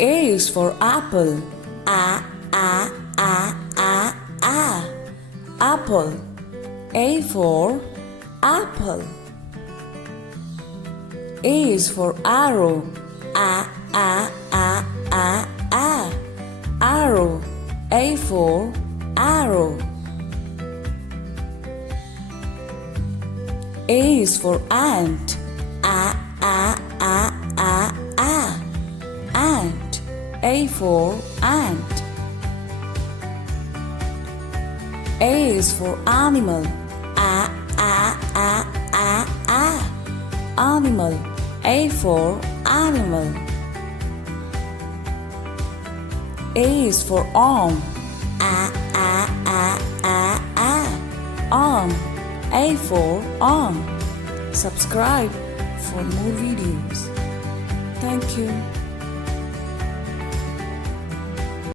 A is for apple. A, a, a, a, a. Apple. A for apple. A is for arrow. A, a, a, a, a. Arrow. A for arrow. A is for ant. A, a, a, a, a. Ant. A for ant. A is for animal. A, a, a, a, a. Animal. A for animal. A is for arm. A, a, a, a, a. Arm. A for arm. Subscribe for more videos. Thank you.